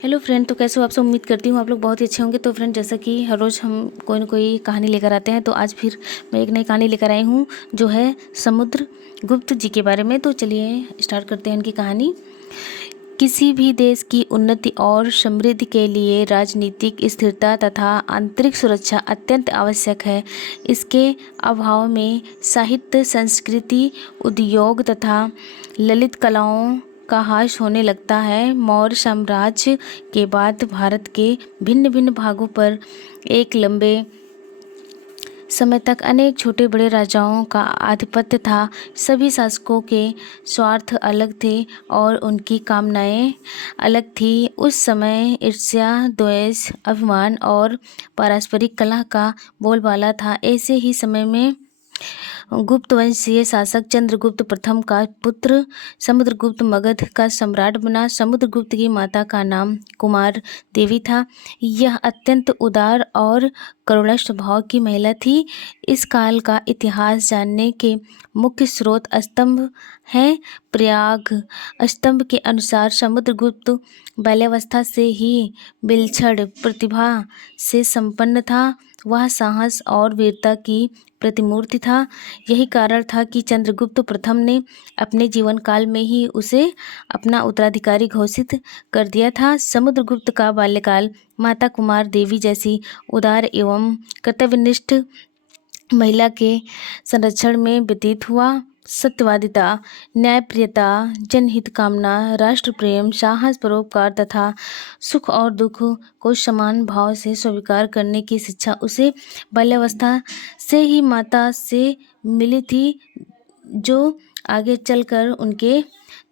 Hello friend, तो कैसे हो आप सब। उम्मीद करती हूँ आप लोग बहुत ही अच्छे होंगे। तो फ्रेंड, जैसा कि हर रोज़ हम कोई ना कोई कहानी लेकर आते हैं, तो आज फिर मैं एक नई कहानी लेकर आई हूँ जो है समुद्रगुप्त जी के बारे में। तो चलिए स्टार्ट करते हैं उनकी कहानी। किसी भी देश की उन्नति और समृद्धि के लिए राजनीतिक स्थिरता तथा आंतरिक सुरक्षा अत्यंत आवश्यक है। इसके अभाव में साहित्य, संस्कृति, उद्योग तथा ललित कलाओं का ह्रास होने लगता है। मौर्य साम्राज्य के बाद भारत के भिन्न भिन्न भागों पर एक लंबे समय तक अनेक छोटे बड़े राजाओं का आधिपत्य था। सभी शासकों के स्वार्थ अलग थे और उनकी कामनाएं अलग थी। उस समय ईर्ष्या, द्वेष, अभिमान और पारस्परिक कलह का बोलबाला था। ऐसे ही समय में गुप्त वंशीय शासक चंद्रगुप्त प्रथम का पुत्र समुद्रगुप्त मगध का सम्राट बना। समुद्रगुप्त की माता का नाम कुमार देवी था। यह अत्यंत उदार और करुणा स्वभाव की महिला थी। इस काल का इतिहास जानने के मुख्य स्रोत स्तंभ हैं। प्रयाग स्तंभ के अनुसार समुद्रगुप्त बाल्यावस्था से ही विलक्षण प्रतिभा से संपन्न था। वह साहस और वीरता की प्रतिमूर्ति था। यही कारण था कि चंद्रगुप्त प्रथम ने अपने जीवन काल में ही उसे अपना उत्तराधिकारी घोषित कर दिया था। समुद्रगुप्त का बाल्यकाल माता कुमार देवी जैसी उदार एवं कर्तव्यनिष्ठ महिला के संरक्षण में व्यतीत हुआ। सत्यवादिता, न्यायप्रियता, जनहित कामना, राष्ट्र प्रेम, साहस, परोपकार तथा सुख और दुख को समान भाव से स्वीकार करने की शिक्षा उसे बाल्यावस्था से ही माता से मिली थी, जो आगे चलकर उनके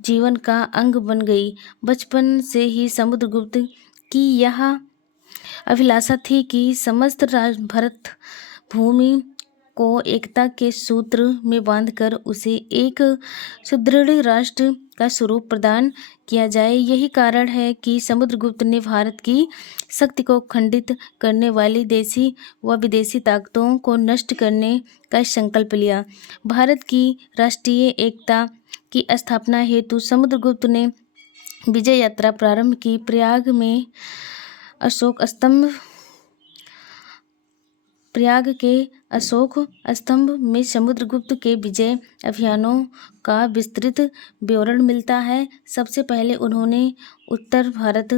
जीवन का अंग बन गई। बचपन से ही समुद्रगुप्त की यह अभिलाषा थी कि समस्त भारत भूमि को एकता के सूत्र में बांधकर उसे एक सुदृढ़ राष्ट्र का स्वरूप प्रदान किया जाए। यही कारण है कि समुद्रगुप्त ने भारत की शक्ति को खंडित करने वाली देशी व विदेशी ताकतों को नष्ट करने का संकल्प लिया। भारत की राष्ट्रीय एकता की स्थापना हेतु समुद्रगुप्त ने विजय यात्रा प्रारंभ की। प्रयाग के अशोक स्तंभ में समुद्रगुप्त के विजय अभियानों का विस्तृत विवरण मिलता है। सबसे पहले उन्होंने उत्तर भारत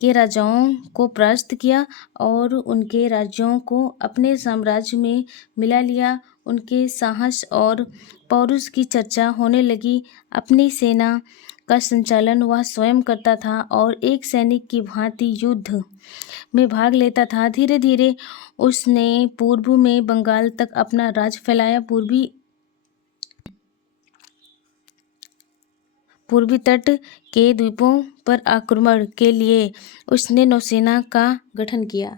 के राजाओं को परास्त किया और उनके राज्यों को अपने साम्राज्य में मिला लिया। उनके साहस और पौरुष की चर्चा होने लगी। अपनी सेना का संचालन वह स्वयं करता था और एक सैनिक की भांति युद्ध में भाग लेता था। धीरे धीरे उसने पूर्व में बंगाल तक अपना राज फैलाया। पूर्वी तट के द्वीपों पर आक्रमण के लिए उसने नौसेना का गठन किया।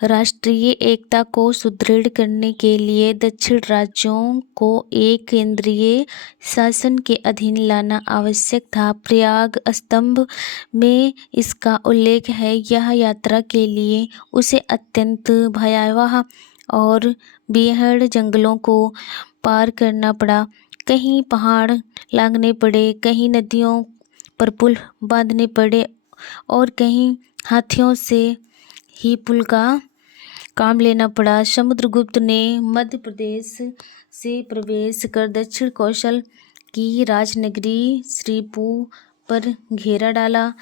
राष्ट्रीय एकता को सुदृढ़ करने के लिए दक्षिण राज्यों को एक केंद्रीय शासन के अधीन लाना आवश्यक था। प्रयाग स्तंभ में इसका उल्लेख है। यह यात्रा के लिए उसे अत्यंत भयावह और बेहद जंगलों को पार करना पड़ा। कहीं पहाड़ लांघने पड़े, कहीं नदियों पर पुल बांधने पड़े और कहीं हाथियों से ही पुल का काम लेना पड़ा। समुद्रगुप्त ने मध्य प्रदेश से प्रवेश कर दक्षिण कौशल की राजनगरी श्रीपुर पर घेरा डाला।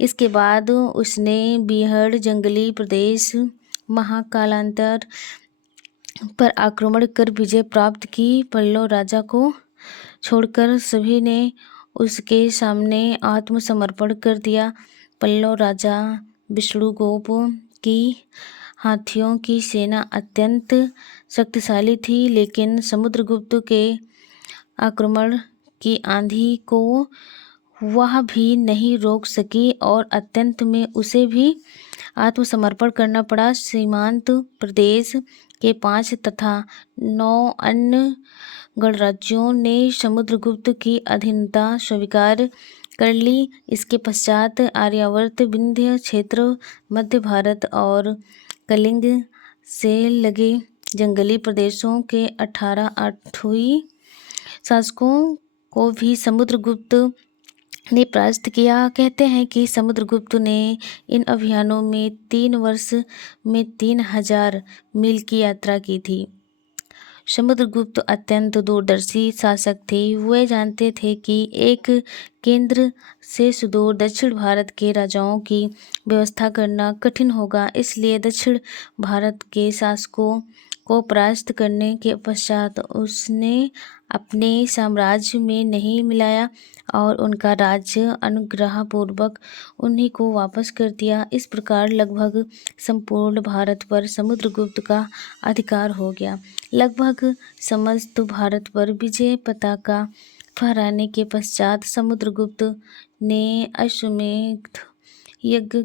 इसके बाद उसने बेहद जंगली प्रदेश महाकालांतर पर आक्रमण कर विजय प्राप्त की। पल्लव राजा को छोड़कर सभी ने उसके सामने आत्मसमर्पण कर दिया। पल्लव राजा विष्णुगुप्त की हाथियों की सेना अत्यंत शक्तिशाली थी, लेकिन समुद्रगुप्त के आक्रमण की आंधी को वह भी नहीं रोक सकी और अंत में उसे भी आत्मसमर्पण करना पड़ा। सीमांत प्रदेश के 5 तथा 9 अन्य गणराज्यों ने समुद्रगुप्त की अधीनता स्वीकार कर ली। इसके पश्चात आर्यावर्त, विंध्य क्षेत्र, मध्य भारत और कलिंग से लगे जंगली प्रदेशों के 18 आठवीं शासकों को भी समुद्रगुप्त ने परास्त किया। कहते हैं कि समुद्रगुप्त ने इन अभियानों में 3 वर्ष में 3000 मील की यात्रा की थी। समुद्रगुप्त अत्यंत दूरदर्शी शासक थे। वे जानते थे कि एक केंद्र से सुदूर दक्षिण भारत के राजाओं की व्यवस्था करना कठिन होगा, इसलिए दक्षिण भारत के शासकों को परास्त करने के पश्चात उसने अपने साम्राज्य में नहीं मिलाया और उनका राज्य अनुग्रहपूर्वक उन्हीं को वापस कर दिया। इस प्रकार लगभग संपूर्ण भारत पर समुद्रगुप्त का अधिकार हो गया। लगभग समस्त भारत पर विजय पताका फहराने के पश्चात समुद्रगुप्त ने अश्वमेध यज्ञ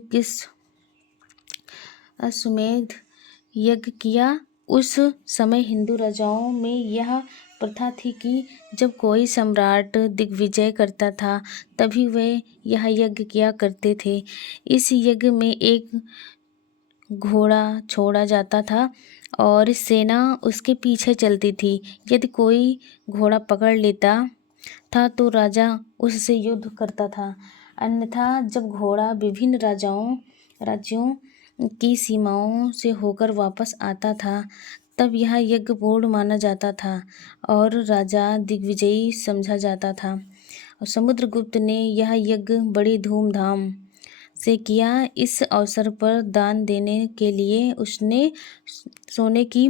किया। उस समय हिंदू राजाओं में यह प्रथा थी कि जब कोई सम्राट दिग्विजय करता था तभी वे यह यज्ञ किया करते थे। इस यज्ञ में एक घोड़ा छोड़ा जाता था और सेना उसके पीछे चलती थी। यदि कोई घोड़ा पकड़ लेता था तो राजा उससे युद्ध करता था, अन्यथा जब घोड़ा विभिन्न राज्यों की सीमाओं से होकर वापस आता था तब यह यज्ञ पूर्ण माना जाता था और राजा दिग्विजयी समझा जाता था। समुद्रगुप्त ने यह यज्ञ बड़ी धूमधाम से किया। इस अवसर पर दान देने के लिए उसने सोने की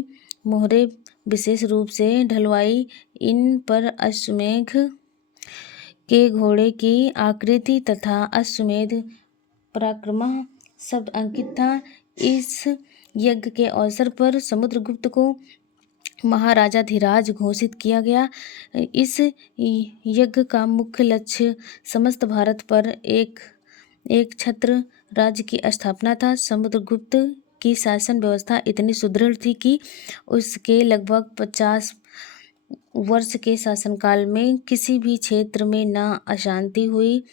मोहरें विशेष रूप से ढलवाई। इन पर अश्वमेध के घोड़े की आकृति तथा अश्वमेध पराक्रमः शब्द अंकित था। इस यज्ञ के अवसर पर समुद्रगुप्त को महाराजाधिराज घोषित किया गया। इस यज्ञ का मुख्य लक्ष्य समस्त भारत पर एक छत्र राज्य की स्थापना था। समुद्रगुप्त की शासन व्यवस्था इतनी सुदृढ़ थी कि उसके लगभग 50 वर्ष के शासनकाल में किसी भी क्षेत्र में न अशांति हुई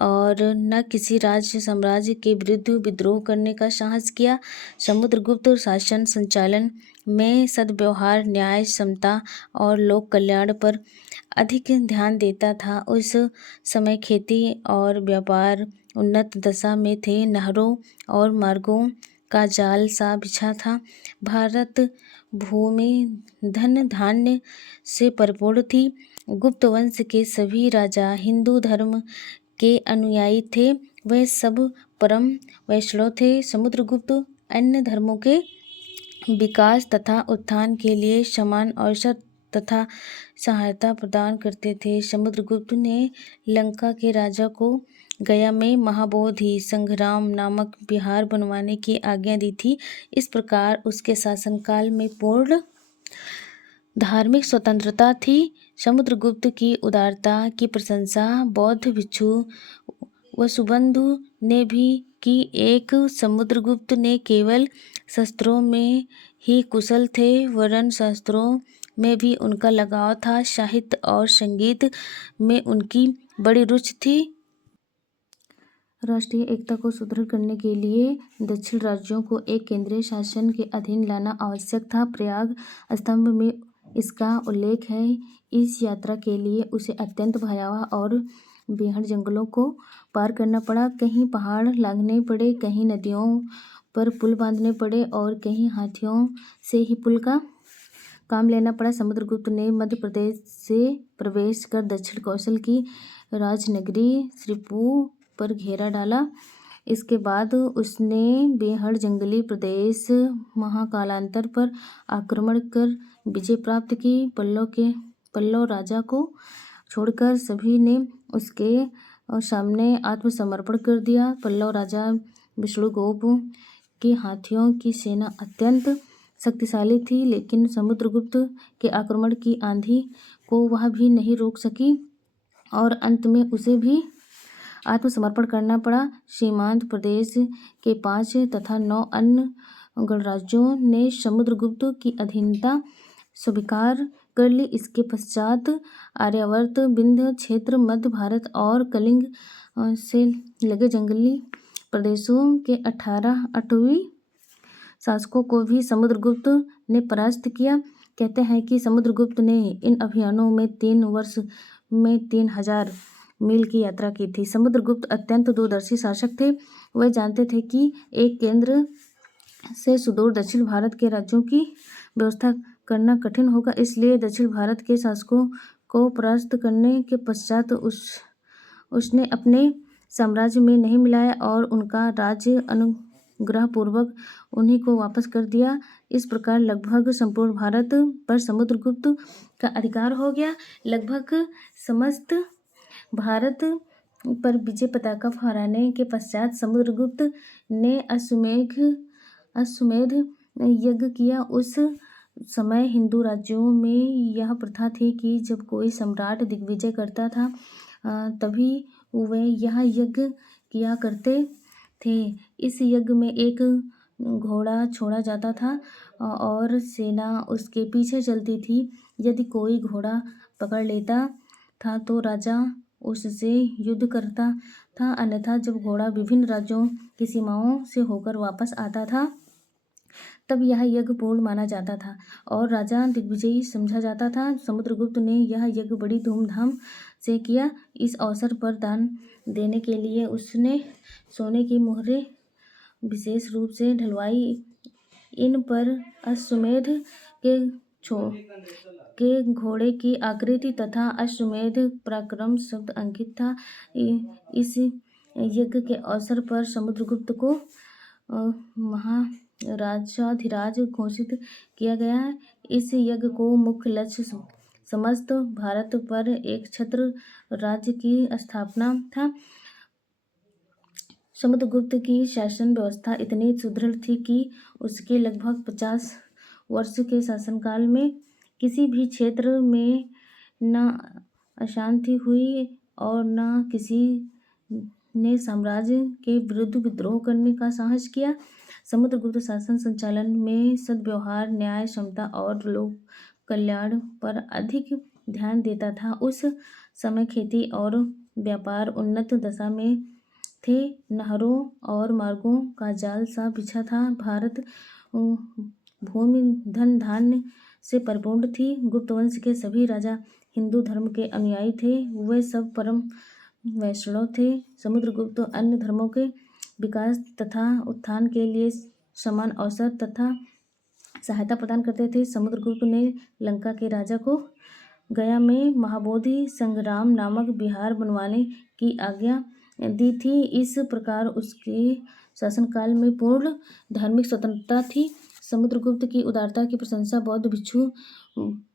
और न किसी राज्य साम्राज्य के विरुद्ध विद्रोह करने का साहस किया। समुद्रगुप्त शासन संचालन में सद्व्यवहार, न्याय, समता और लोक कल्याण पर अधिक ध्यान देता था। उस समय खेती और व्यापार उन्नत दशा में थे। नहरों और मार्गों का जाल सा बिछा था। भारत भूमि धन धान्य से परिपूर्ण थी। गुप्त वंश के सभी राजा हिंदू धर्म के अनुयायी थे। वे सब परम वैष्णव थे। समुद्रगुप्त अन्य धर्मों के विकास तथा उत्थान के लिए समान अवसर तथा सहायता प्रदान करते थे। समुद्रगुप्त ने लंका के राजा को गया में महाबोधि संग्राम नामक विहार बनवाने की आज्ञा दी थी। इस प्रकार उसके शासनकाल में पूर्ण धार्मिक स्वतंत्रता थी। समुद्रगुप्त की उदारता की प्रशंसा बौद्ध भिक्षु वसुबंधु ने भी की। एक समुद्रगुप्त ने केवल शस्त्रों में ही कुशल थे वरन शास्त्रों में भी उनका लगाव था। साहित्य और संगीत में उनकी बड़ी रुचि थी। राष्ट्रीय एकता को सुदृढ़ करने के लिए दक्षिण राज्यों को एक केंद्रीय शासन के अधीन लाना आवश्यक था। प्रयाग स्तंभ में इसका उल्लेख है। इस यात्रा के लिए उसे अत्यंत भयावह और बेहद जंगलों को पार करना पड़ा। कहीं पहाड़ लांघने पड़े, कहीं नदियों पर पुल बांधने पड़े और कहीं हाथियों से ही पुल का काम लेना पड़ा। समुद्रगुप्त ने मध्य प्रदेश से प्रवेश कर दक्षिण कौशल की राजनगरी श्रीपुर पर घेरा डाला। इसके बाद उसने बेहद जंगली प्रदेश महाकालांतर पर आक्रमण कर विजय प्राप्त की। पल्लव राजा को छोड़कर सभी ने उसके सामने आत्मसमर्पण कर दिया। पल्लव राजा विष्णुगुप्त के हाथियों की सेना अत्यंत शक्तिशाली थी, लेकिन समुद्रगुप्त के आक्रमण की आंधी को वह भी नहीं रोक सकी और अंत में उसे भी आत्मसमर्पण करना पड़ा। सीमांत प्रदेश के 5 तथा 9 अन्य गणराज्यों ने समुद्रगुप्त की अधीनता स्वीकार कर ली। इसके पश्चात आर्यावर्त, विंध्य क्षेत्र, मध्य भारत और कलिंग से लगे जंगली प्रदेशों के 8वीं शासकों को भी समुद्रगुप्त ने परास्त किया। कहते हैं कि समुद्रगुप्त ने इन अभियानों में 3 वर्ष में 3000 मील की यात्रा की थी। समुद्रगुप्त अत्यंत दूरदर्शी शासक थे। वह जानते थे कि एक केंद्र से सुदूर दक्षिण भारत के राज्यों की व्यवस्था करना कठिन होगा, इसलिए दक्षिण भारत के शासकों को परास्त करने के पश्चात उसने अपने साम्राज्य में नहीं मिलाया और उनका राज्य अनुग्रहपूर्वक उन्हीं को वापस कर दिया। इस प्रकार लगभग संपूर्ण भारत पर समुद्रगुप्त का अधिकार हो गया। लगभग समस्त भारत पर विजय पताका फहराने के पश्चात समुद्रगुप्त ने अश्वमेध यज्ञ किया। उस समय हिंदू राज्यों में यह प्रथा थी कि जब कोई सम्राट दिग्विजय करता था तभी वे यह यज्ञ किया करते थे। इस यज्ञ में एक घोड़ा छोड़ा जाता था और सेना उसके पीछे चलती थी। यदि कोई घोड़ा पकड़ लेता था तो राजा उससे युद्ध करता था, अन्यथा जब घोड़ा विभिन्न राज्यों की सीमाओं से होकर वापस आता था तब यह यज्ञ पूर्ण माना जाता था और राजा दिग्विजयी समझा जाता था। समुद्रगुप्त ने यह यज्ञ बड़ी धूमधाम से किया। इस अवसर पर दान देने के लिए उसने सोने की मोहरें विशेष रूप से ढलवाई। इन पर अश्वमेध के घोड़े की आकृति तथा अश्वमेध पराक्रम शब्द अंकित था। इस यज्ञ के अवसर पर समुद्रगुप्त को महाराजाधिराज घोषित किया गया। इस यज्ञ को मुख्य लक्ष्य समस्त भारत पर एक छत्र राज्य की स्थापना था। समुद्रगुप्त की शासन व्यवस्था इतनी सुदृढ़ थी कि उसके लगभग 50 वर्ष के शासनकाल में किसी भी क्षेत्र में न अशांति हुई और न किसी ने साम्राज्य के विरुद्ध विद्रोह करने का साहस किया। समुद्रगुप्त शासन संचालन में सद्व्यवहार, न्याय, समता और लोक कल्याण पर अधिक ध्यान देता था। उस समय खेती और व्यापार उन्नत दशा में थे। नहरों और मार्गों का जाल सा बिछा था। भारत भूमि धन धान्य से परिपूर्ण थी। गुप्त वंश के सभी राजा हिंदू धर्म के अनुयायी थे। वे सब परम वैष्णव थे। समुद्रगुप्त अन्य धर्मों के विकास तथा उत्थान के लिए समान अवसर तथा सहायता प्रदान करते थे। समुद्रगुप्त ने लंका के राजा को गया में महाबोधि संग्राम नामक विहार बनवाने की आज्ञा दी थी। इस प्रकार उसके शासनकाल में पूर्ण धार्मिक स्वतंत्रता थी। समुद्रगुप्त की उदारता की प्रशंसा बौद्ध भिक्षु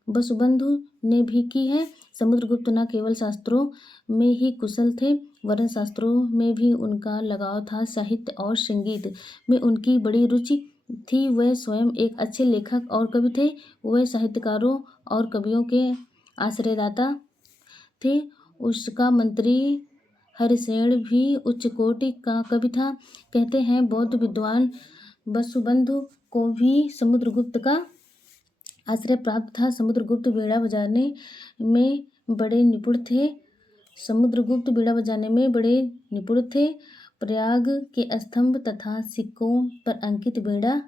वसुबंधु ने भी की है। समुद्रगुप्त न केवल शास्त्रों में ही कुशल थे वरन शास्त्रों में भी उनका लगाव था। साहित्य और संगीत में उनकी बड़ी रुचि थी। वह स्वयं एक अच्छे लेखक और कवि थे। वह साहित्यकारों और कवियों के आश्रयदाता थे। उसका मंत्री हरिसेन भी उच्च कोटि का कवि था। कहते हैं बौद्ध विद्वान वसुबंधु को भी समुद्रगुप्त का आश्रय प्राप्त था। समुद्रगुप्त बीड़ा बजाने में बड़े निपुण थे। प्रयाग के स्तंभ तथा सिक्कों पर अंकित बीड़ा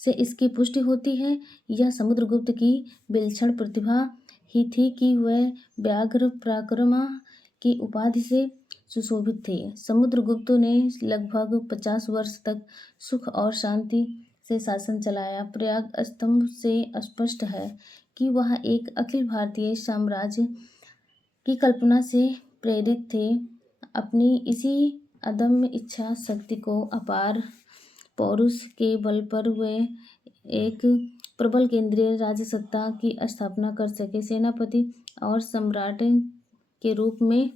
से इसकी पुष्टि होती है। यह समुद्रगुप्त की विलक्षण प्रतिभा ही थी कि वह व्याघ्र पराक्रमा की उपाधि से सुशोभित थे। समुद्रगुप्त ने लगभग 50 वर्ष तक सुख और शांति से शासन चलाया। प्रयाग स्तंभ से स्पष्ट है कि वह एक अखिल भारतीय साम्राज्य की कल्पना से प्रेरित थे। अपनी इसी अदम्य इच्छा शक्ति को अपार पौरुष के बल पर वे एक प्रबल केंद्रीय राजसत्ता की स्थापना कर सके। सेनापति और सम्राट के रूप में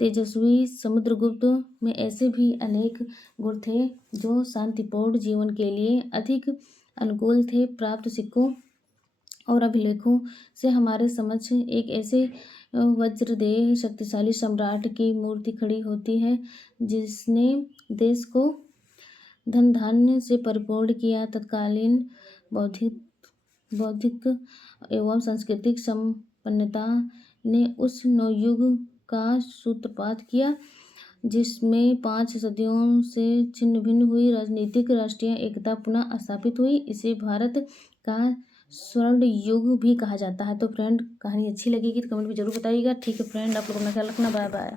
तेजस्वी समुद्रगुप्त में ऐसे भी अनेक गुण थे जो शांतिपूर्ण जीवन के लिए अधिक अनुकूल थे। प्राप्त सिक्कों और अभिलेखों से हमारे समक्ष एक ऐसे वज्रदेह शक्तिशाली सम्राट की मूर्ति खड़ी होती है जिसने देश को धन धान्य से परिपूर्ण किया। तत्कालीन बौद्धिक एवं सांस्कृतिक संपन्नता ने उस नवयुग का सूत्रपात किया जिसमें 5 सदियों से छिन्न भिन्न हुई राजनीतिक राष्ट्रीय एकता पुनः स्थापित हुई। इसे भारत का स्वर्ण युग भी कहा जाता है। तो फ्रेंड कहानी अच्छी लगेगी तो कमेंट में ज़रूर बताइएगा। ठीक है फ्रेंड, आप लोग अपना ख्याल रखना। Bye bye.